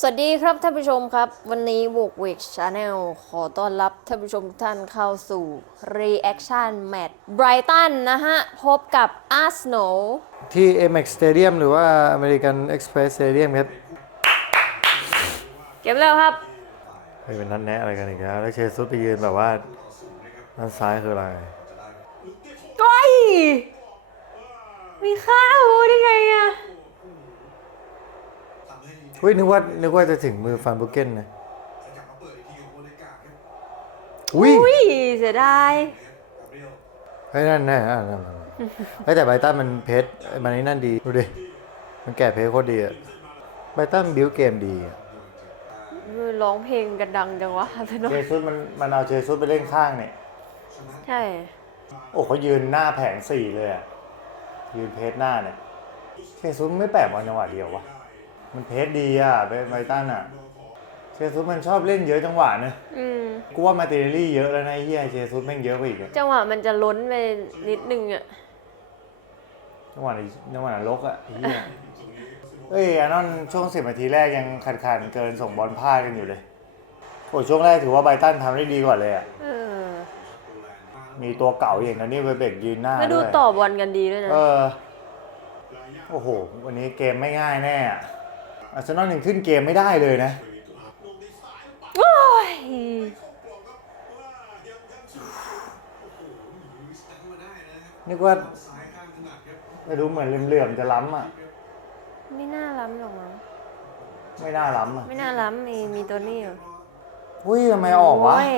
สวัสดีครับท่านผู้ชมครับ วันนี้ w o k w eek Channel ขอต้อนรับท่านผู้ชมทุกท่านเข้าสู่ Reaction Match Brighton นะฮะ พบกับ Arsenal ที่ MX Stadium หรือว่า American Express Stadium ครับ เก็บแล้วครับ เฮ้ยเป็นนัดแนะอะไรกันอีกแล้วแล้วเชซุสไปยืนแบบว่าด้านซ้ายคืออะไร ก้อย มีข้าวได้ไงอะเฮ้ยนึกว่านึกว่าจะถึงมือฟานบุเกนนะอุ้ยอุ้ยเสียดายเฮ้ยนั่นแน่นั่นนั่นนั่นเฮ้ยแต่ไบตันมันเพชรมันนี่นั่นดีดูดิมันแก่เพชรโคตรดีอะไบตันบิวเกมดีอะร้องเพลงกันดังจังวะพี่น้องเชซุสมันมันเอาเชซุสไปเล่นข้างเนี่ยใช่โอ้เขายืนหน้าแผงสี่เลยอะยืนเพชรหน้าเนี่ยเชซุสไม่แปลกบอลจังหวะเดียววะ มันเพชรดีอะไบตันอะเชซุสมันชอบเล่นเยอะจังหวะเนอะอืมกูว่ามาเตเนลลี่เยอะแล้วนะไอ้เฮียเชซุสแม่งเยอะไปอีกอะจังหวะมันจะล้นไปนิดนึงอะจังหวะนี้จังหวะนรกอะไอ้เฮียเอ้ยอานอนช่วงสิบนาทีแรกยังขัดขันๆเกินส่งบอลพลาดกันอยู่เลยโอ้ช่วงแรกถือว่าไบตันทำได้ดีกว่าเลยอะเออมีตัวเก่าอย่างนั้นนี่ไปเบรกยืนหน้ามาดูด้วยต่อบอลกันดีด้วยนะ เออโอ้โหวันนี้เกมไม่ง่ายแน่อะ อาร์เซนอลยังขึ้นเกมไม่ได้เลยนะโอ้ยนึกว่าไม่รู้เหมือนเหลื่อมๆจะล้ำอะ ไม่น่าล้ำหรอกมั้งไม่น่าล้ำอะ ไม่น่าล้ำมีมีตัวนี้อยู่อุ้ยทำไมออกวะโย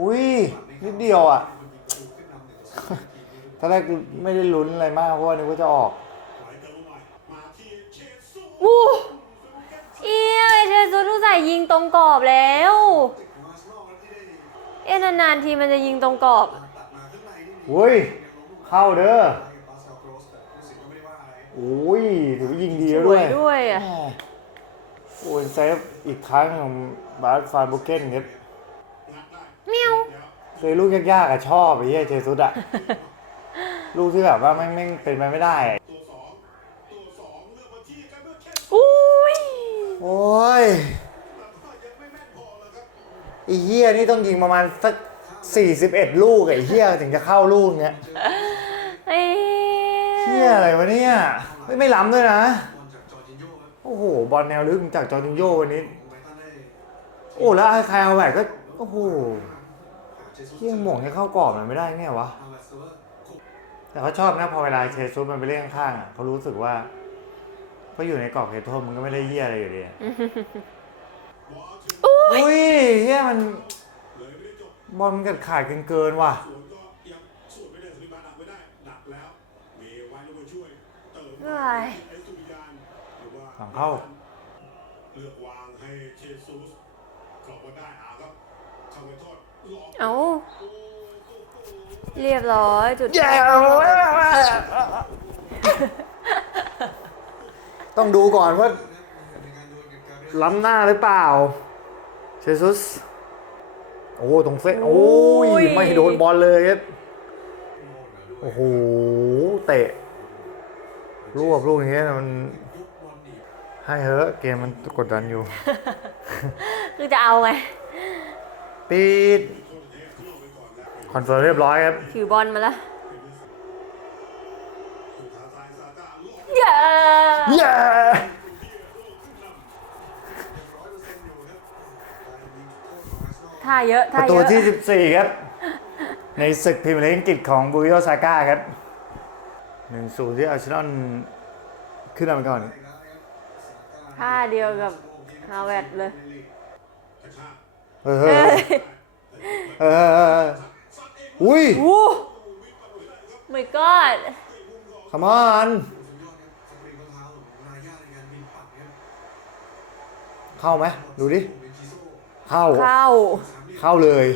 อุ้ยนิดเดียวอะตอนแรกไม่ได้ลุ้นอะไรมากเพราะว่านึกว่าจะออก วู้เอียเชซูทุกใส่ยิงตรงกรอบแล้ว เอ๊ะนานๆทีมันจะยิงตรงกรอบ อุ้ย เข้าเด้ออุ้ยถือว่ายิงดีสแล้ววด้วยยด้วยอะแหม่โอ้ยเซฟอีกครั้งของบาสฟานบุเกนครับเมียวเคยลูกยากๆอะชอบไอ้เหี้ยเจสุดอะ ลูกที่แบบว่าไม่งไม่งเป็นไปไม่ได้อะ อ้เหี้ยนี่ต้องยิงประมาณสัก41ลูกอะไอ้เหี้ยถึงจะเข้าลูกเนี้ยเอ้เหี้ยอะไรวะเนี่ยไม่ไม่ล้ำด้วยนะโอ้โหบอลแนวลึกจากจอร์จินโยวันนี้ โอ้แล้วใครเอาแบบก็โอ้โหเหี้ยหม่งให้เข้ากรอบมันไม่ได้ไงวะแต่เขาชอบนะพอเวลาเชซุสมันไปเล่นข้างๆอะเขารู้สึกว่าเขาอยู่ในกรอบเขตโทษมันก็ไม่ได้เหี้ยอะไรอยู่ดีอะ อุ้ยเหี้ยมันบอลมันกัดขาดเกินเกินๆว่ะเอ้ยหลังเข้าเลือกวางให้เชซุสกรอบว่าได้อาครับทำไปโทษหลอกเอาเรียบร้อยจุดต้องดูก่อนว่าล้ำหน้าหรือเปล่า เชซุส โอ้ตรงเส้นโอ้ย ไม่โดนบอลเลยครับ โอ้โห เตะรวบลูกอย่างเงี้ยนะมัน ให้เฮอะเกมมันกดดันอยู่ คือจะเอาไงปิดคอนเฟิร์มเรียบร้อยครับ ถือบอลมาแล้วเย้เย้ ท่าเยอะปท่าระเยตูอะที่ 14 ครับ ในศึกพรีเมียร์ลีกอังกฤษของบูริโอซาก้าครับ 1-0 ที่อาร์เซนอลขึ้นนำก่อน ท่าเดียวกับฮาวเวิร์ดเลย เออเออเออเอออุ้ย วู้ my god ขมอนเข้าไหมดูดิ เข้า เข้า เข้าเลย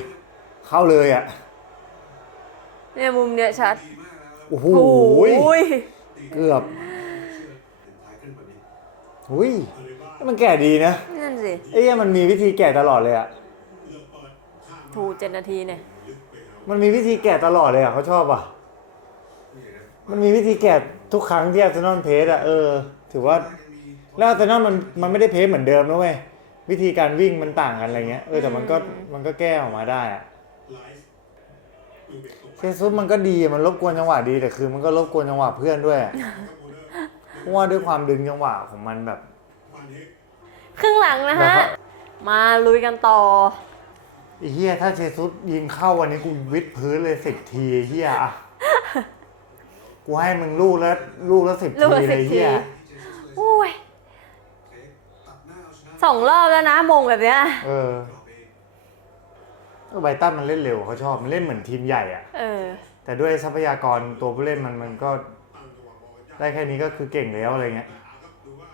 เข้าเลยอะ เนี่ยมุมเนี้ยชัด โอ้โหโอ้ยเกือบอุ้ย มันแก่ดีนะ นั่นสิ เอ้ยมันมีวิธีแก่ตลอดเลยอะ ถูกเจ็ดนาทีเนี่ย มันมีวิธีแก่ตลอดเลยอะเขาชอบอะ มันมีวิธีแก่ทุกครั้งที่อาร์เซนอลเพสอะเออ ถือว่า แล้วอาร์เซนอลมันมันไม่ได้เพลย์เหมือนเดิมนะเว้ย วิธีการวิ่งมันต่างกันอะไรเงี้ยเออแต่มันก็มันก็แก้ออกมาได้อะไลฟ์ดูเบรกตกเชซุสมันก็ดีมันรบกวนจังหวะดีแต่คือ มันก็รบกวนจังหวะเพื่อนด้วยอะครับโอเดอร์เพราะว่าด้วยความดึงจังหวะของมันแบบฟานเฮกครึ่งหลังนะฮะแล้วก็มาลุยกันต่อไอ้เฮียถ้าเชซุสยิงเข้าวันนี้กูวิดพื้นเลยสิบทีไอ้เฮียอะกูให้มึงลูกแล้วลูกแล้วสิบลูทีกละเลย10เฮีย ที อุ้ย เทคตัดหน้าเอาชนะ สองรอบแล้วนะมงแบบเนี้ย เออกรอบเองก็ไบรตันมันเล่นเร็วเขาชอบ มันเล่นเหมือนทีมใหญ่อะเออ แต่ด้วยทรัพยากรตัวผู้เล่นมันมันก็ตั้งจังหวะบอลกันยากได้แค่นี้ก็คือเก่งแล้วอะไรเงี้ยแต่อาครับดูว่า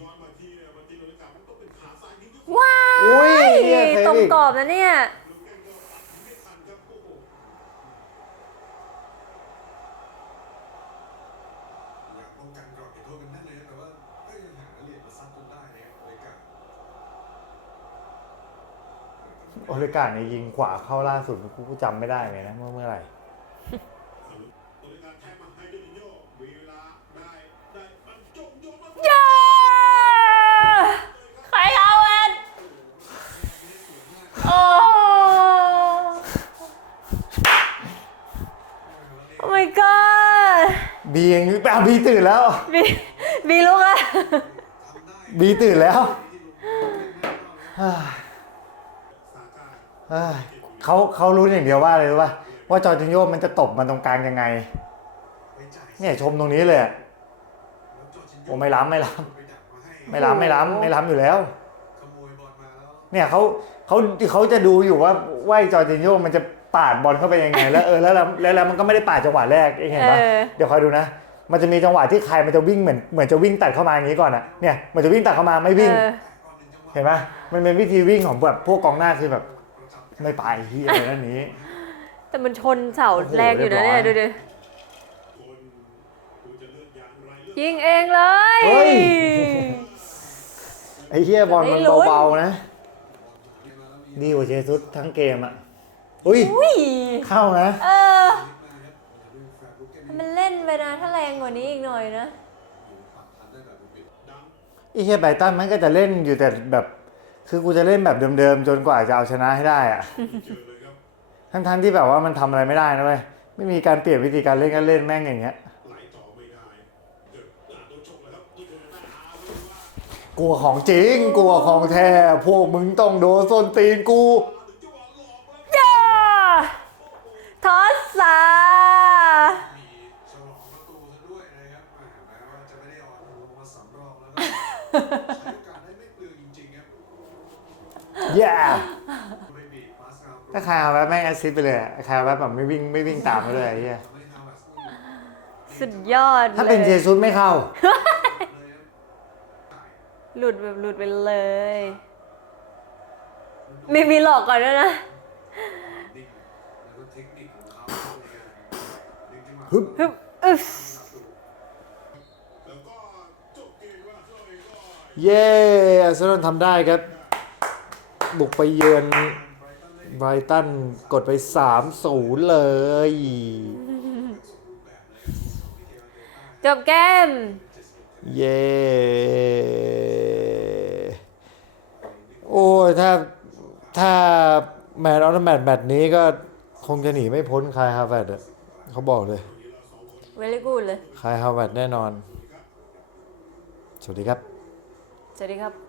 ย้อนมาที่มาที่โรนิกามันต้องเป็นขาซ้ายนี่ก็ว้าอุ้ยยเหี้ยเซฟอีก ตรงกรอบนะเนี่ย ลูกแก้งก็ตัดไม่ทันครับโอ้โหอยากป้องกันกรอบเขตโทษกันแน่เลยแต่ว่าก็ยังหาเหรียญมาซัดจนได้นะครับโรนิกา โอเลกาเนี่ยยิงขวาเข้าล่าสุดกูกูจำไม่ได้เลยนะเมื่อเมื่อไหร่โรนิกาแทงมาให้เจนิโยมีเวลาได้ได้บรรจงโยนมาเย้ใครเอาเอ็นโอ้โอ้ my god บียังอะบีตื่นแล้ว บีบีลุกอะบีตื่นแล้วเฮ้ยซาก้า เฮ้ยเขาเขารู้อย่างเดียวว่าอะไรรู้ป่ะว่าจอร์จินโยมันจะตบมันตรงกลางยังไงไปจ่ายเนี่ยชมตรงนี้เลยอะแล้วจอร์จินโยโอ้ไม่ล้ำไม่ล้ไปดักมาให้ำไม่ล้ำไม่ล้ำไม่ล้ำอยู่แล้วขโมยบอลมาแล้ว เนี่ยเขาเขาเขาจะดูอยู่ว่าว่าไอ้จอร์จินโยมันจะปาดบอลเข้าไปยังไง แล้วเออแล้วแล้วแล้วแล้วมันก็ไม่ได้ปาดจังหวะแรกเองเห็นปะเออ เดี๋ยวคอยดูนะ มันจะมีจังหวะที่ใครมันจะวิ่งเหมือนเหมือนจะวิ่งตัดเข้ามาอย่างนี้ก่อนอะเนี่ยมันจะวิ่งตัดเข้ามาไม่วิ่ง เออก่อนหนึ่งจังหวะเห็นปะมันเป็นวิธีวิ่งของแบบพวกกองหน้าคือแบบ ไม่ไปเฮียอะไรนั่นนี้ แต่มันชนเสาโอ้โหแรงอยู่นะเนี่ยเรีดูยบร้อยดิคนคุณจะเลือกอย่างไรเลือกยิงเองเลยเฮ้ย ไอ้เฮียบอลมันไม่ลุ้นเบาๆนะ ดีกว่าเชซุสทั้งเกมอะอุ้ย อุ้ยเข้านะ เออ มันเล่นไปนะถ้าแรงกว่านี้อีกหน่อยนะดังไอ้เฮียไบรตันมันก็จะเล่นอยู่แต่แบบ คือกูจะเล่นแบบเดิมๆ จนกว่าจะเอาชนะให้ได้อะเจอเลยครับทั้งๆที่แบบว่ามันทำอะไรไม่ได้นะเว้ยไม่มีการเปลี่ยนวิธีการเล่นก็เล่นแม่งอย่างเงี้ยไหลต่อไม่ได้เกิดอ่าโดนชกเลยครับที่โดนหน้าอาไว้ว่ากลัวของจริงกลัวของแท้พวกมึงต้องโดนส้นตีนกู ถึงจังหวะหลอกแล้ว ย่าทอสซา มีฉลองประตูซะด้วยนะครับแหมแม้ว่าจะไม่ได้ออกลงมาสำรองแล้วก็ใช้โอกาสได้ไม่เปลืองจริงๆครับ แย่ ไม่บีบมาส คาโปรถ้าใครเอาแบบแม่งแอสซิสต์ไปเลยอะใครเอาแบบแบบไม่วิ่งไม่วิ่งตามไปเลยไอ้เฮียทำให้ฮาวเวิร์ดสู้สุดยอดถ้าเลเป็นเจยซุสไม่เข้าเลยครับจ่ายหลุดแบบหลุดไปเลยมีมีหลอกก่อนด้วยนะดิ่งแล้วก็เทคนิคของเขาในการดึงจังหวะฮึบฮึบอึฟแล้วก็จบเกมว่าเท่าไหร่ก็เย้อาร์เซนอลทำได้ครับ บุกไปเยือน ไบรตันกดไป3-0เลย จบเกม เย้โอ้ยถ้าถ้าแมนออฟแมตแมตนี้ก็คงจะหนีไม่พ้นคายฮาร์แวร์ดอะเขาบอกเลย very good เลย คายฮาร์แวร์ดแน่นอน สวัสดีครับ สวัสดีครับ